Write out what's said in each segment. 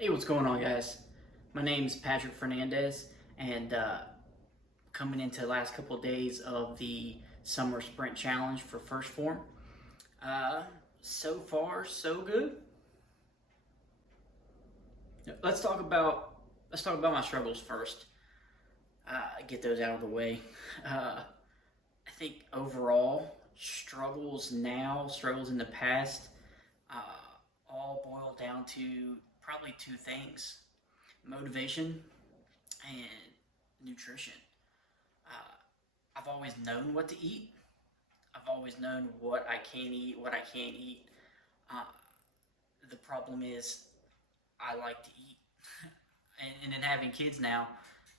Hey, what's going on, guys? My name's Patrick Fernandez, and coming into the last couple of days of the summer sprint challenge for 1stPhorm. So far, so good. Let's talk about my struggles first. Get those out of the way. I think overall struggles now, struggles in the past, uh, all boil down to probably two things: motivation and nutrition. Uh, I've always known what to eat. I've always known what I can eat, what I can't eat. Uh, the problem is, I like to eat, and in having kids now,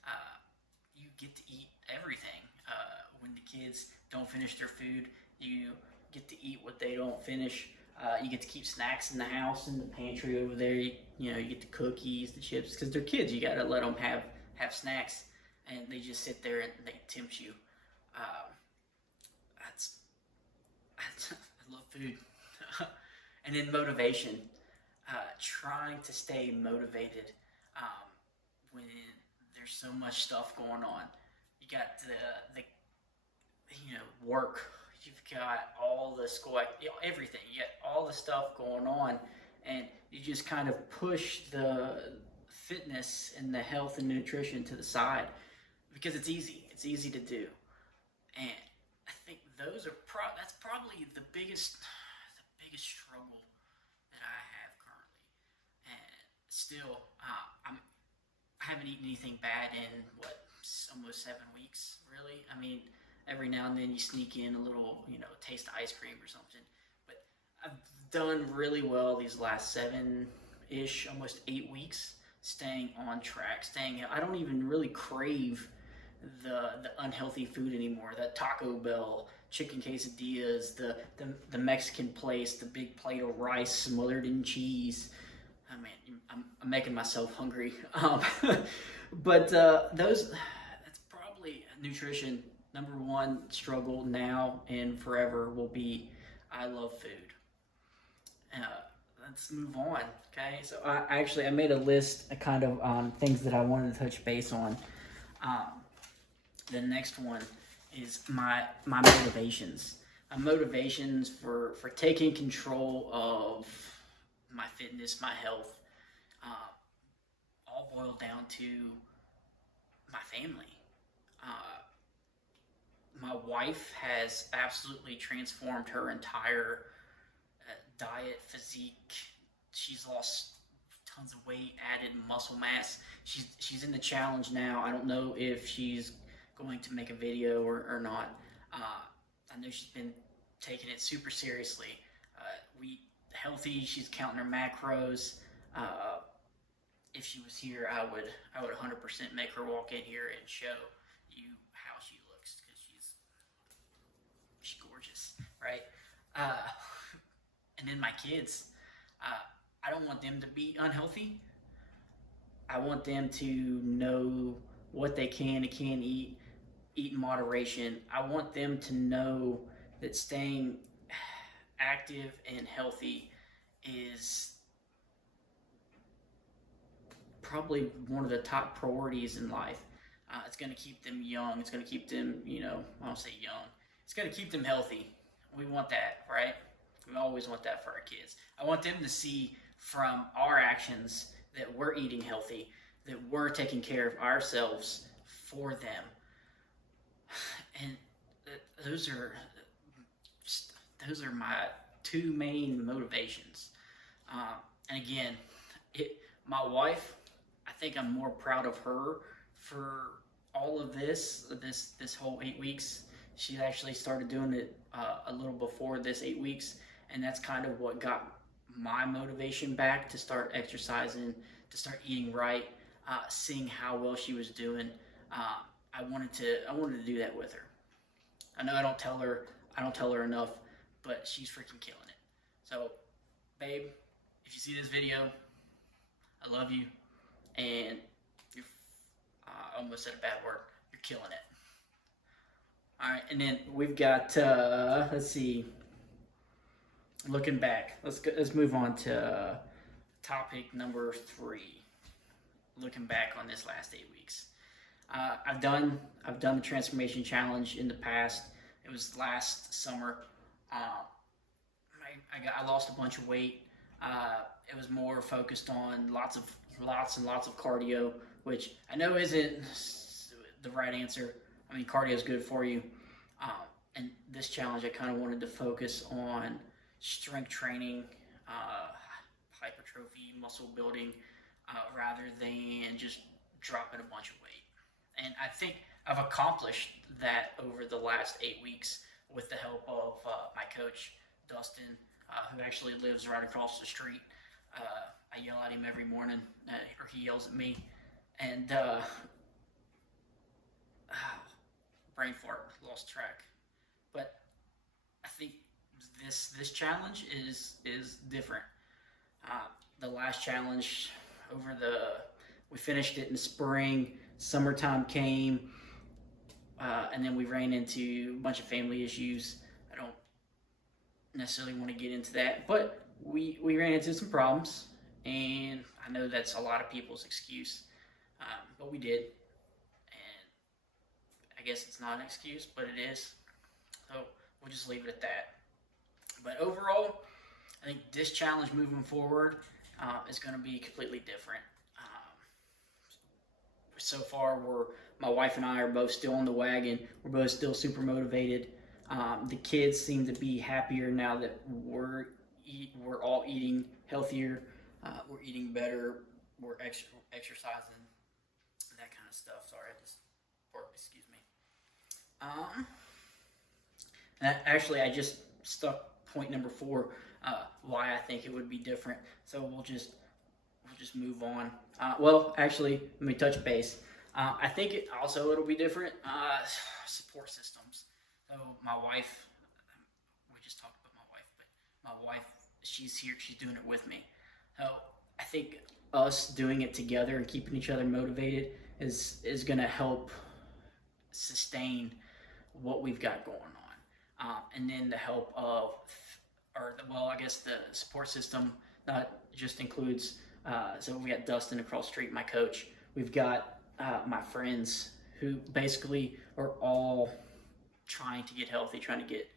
uh, you get to eat everything. When the kids don't finish their food, you get to eat what they don't finish. You get to keep snacks in the house, in the pantry over there. You get the cookies, the chips, because they're kids. You got to let them have snacks, and they just sit there and they tempt you. Um, that's, I love food. And then motivation, trying to stay motivated when there's so much stuff going on. You got the work. You've got all the school, everything. You got all the stuff going on, and you just kind of push the fitness and the health and nutrition to the side because it's easy. It's easy to do, and I think that's probably the biggest struggle that I have currently. And still, I haven't eaten anything bad in almost 7 weeks. Really, I mean, every now and then you sneak in a little, taste of ice cream or something. But I've done really well these last 7-ish, almost 8 weeks, staying on track. I don't even really crave the unhealthy food anymore. That Taco Bell, chicken quesadillas, the Mexican place, the big plate of rice smothered in cheese. I mean, I'm making myself hungry. But that's probably nutrition. Number one struggle now and forever will be I love food. Let's move on. Okay, so I made a list kind of on things that I wanted to touch base on. The next one is my motivations. My motivations for taking control of my fitness, my health, all boil down to my family. My wife has absolutely transformed her entire diet, physique. She's lost tons of weight, added muscle mass. She's in the challenge now. I don't know if she's going to make a video or not. I know she's been taking it super seriously. We eat healthy. She's counting her macros. If she was here, I would 100% make her walk in here and show you how she looks because she's gorgeous, right? And then my kids, I don't want them to be unhealthy. I want them to know what they can and can't eat in moderation. I want them to know that staying active and healthy is probably one of the top priorities in life. It's going to keep them young. It's going to keep them, I don't say young. It's going to keep them healthy. We want that, right? We always want that for our kids. I want them to see from our actions that we're eating healthy, that we're taking care of ourselves for them. And those are my two main motivations. And again, my wife, I think I'm more proud of her for all of this whole 8 weeks. She actually started doing it a little before this 8 weeks, and that's kind of what got my motivation back to start exercising, to start eating right, seeing how well she was doing. I wanted to do that with her. I know I don't tell her enough, but she's freaking killing it. So, babe, if you see this video, I love you, and you're I almost said a bad word. You're killing it. All right, and then we've got let's see. Looking back, let's move on to topic number 3. Looking back on this last 8 weeks, I've done the transformation challenge in the past. It was last summer. I lost a bunch of weight. It was more focused on lots and lots of cardio, which I know isn't the right answer. I mean, cardio is good for you. And this challenge, I kind of wanted to focus on strength training, hypertrophy, muscle building, rather than just dropping a bunch of weight. And I think I've accomplished that over the last 8 weeks with the help of my coach, Dustin, who actually lives right across the street. I yell at him every morning, or he yells at me. And brain fart, lost track. But I think this challenge is different. The last challenge we finished it in the spring. Summertime came, and then we ran into a bunch of family issues. I don't necessarily want to get into that, but we ran into some problems, and I know that's a lot of people's excuse, but we did, and I guess it's not an excuse, but it is. So we'll just leave it at that. But overall, I think this challenge moving forward is going to be completely different. So far, my wife and I are both still on the wagon. We're both still super motivated. The kids seem to be happier now that we're all eating healthier. We're eating better. We're exercising, that kind of stuff. Sorry, I just burped. Excuse me. Actually, I just stuck point number 4. Why I think it would be different. So we'll just move on. Well, actually, let me touch base. I think it'll be different. Support systems. So my wife, we just talked about my wife, but my wife, she's here. She's doing it with me. So I think us doing it together and keeping each other motivated is going to help sustain what we've got going on. And then the help of, I guess the support system not just includes, so we got Dustin across the street, my coach. We've got my friends who basically are all trying to get healthy, trying to get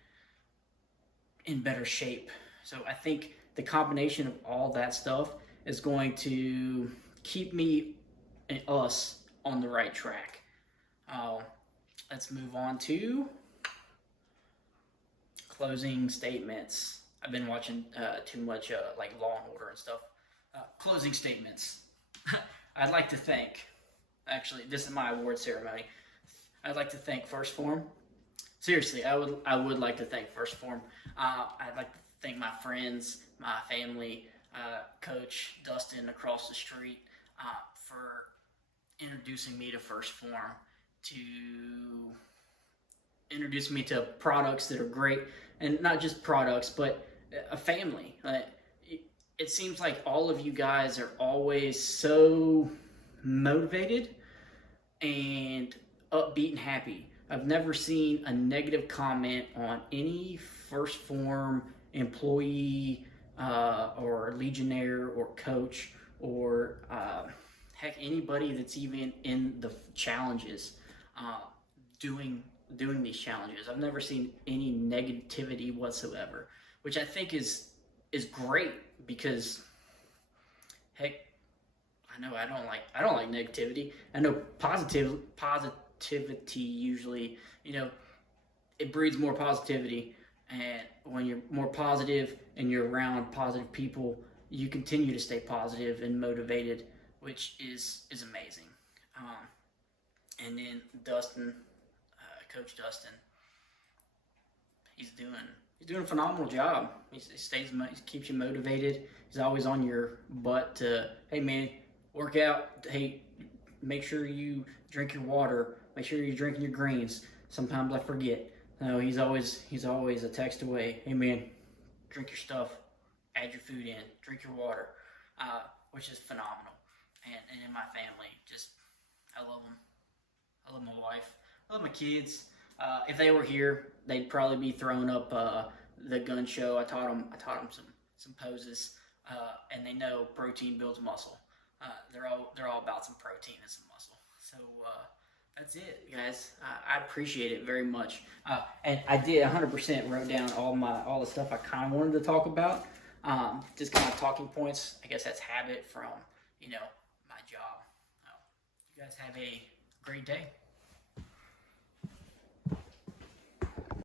in better shape. So I think the combination of all that stuff is going to keep me and us on the right track. Let's move on to closing statements. I've been watching too much like Law and Order and stuff. Closing statements. I'd like to thank, actually, this is my award ceremony. I'd like to thank 1stPhorm. Seriously, I would like to thank 1stPhorm. I'd like to thank my friends, my family, Coach Dustin across the street for introducing me to 1stPhorm, to introduce me to products that are great, and not just products, but a family. It seems like all of you guys are always so motivated and upbeat and happy. I've never seen a negative comment on any 1stPhorm employee or legionnaire or coach or heck, anybody that's even in the challenges doing these challenges. I've never seen any negativity whatsoever, which I think is great, because heck, I know I don't like negativity. I know positivity usually, it breeds more positivity, and when you're more positive and you're around positive people, you continue to stay positive and motivated, which is amazing. And then Dustin, Coach Dustin, he's doing a phenomenal job. He keeps you motivated. He's always on your butt to, hey man, work out. Hey, make sure you drink your water. Make sure you're drinking your greens. Sometimes I forget. No, he's always a text away. Hey man, drink your stuff. Add your food in. Drink your water, which is phenomenal. And in my family, I love them. I love my wife. I love my kids. If they were here, they'd probably be throwing up the gun show. I taught them some poses and they know protein builds muscle. They're all about some protein and some muscle. So that's it, guys. I appreciate it very much. And I did 100% wrote down all the stuff I kind of wanted to talk about. Just kind of talking points. I guess that's habit from my job. You guys have a great day.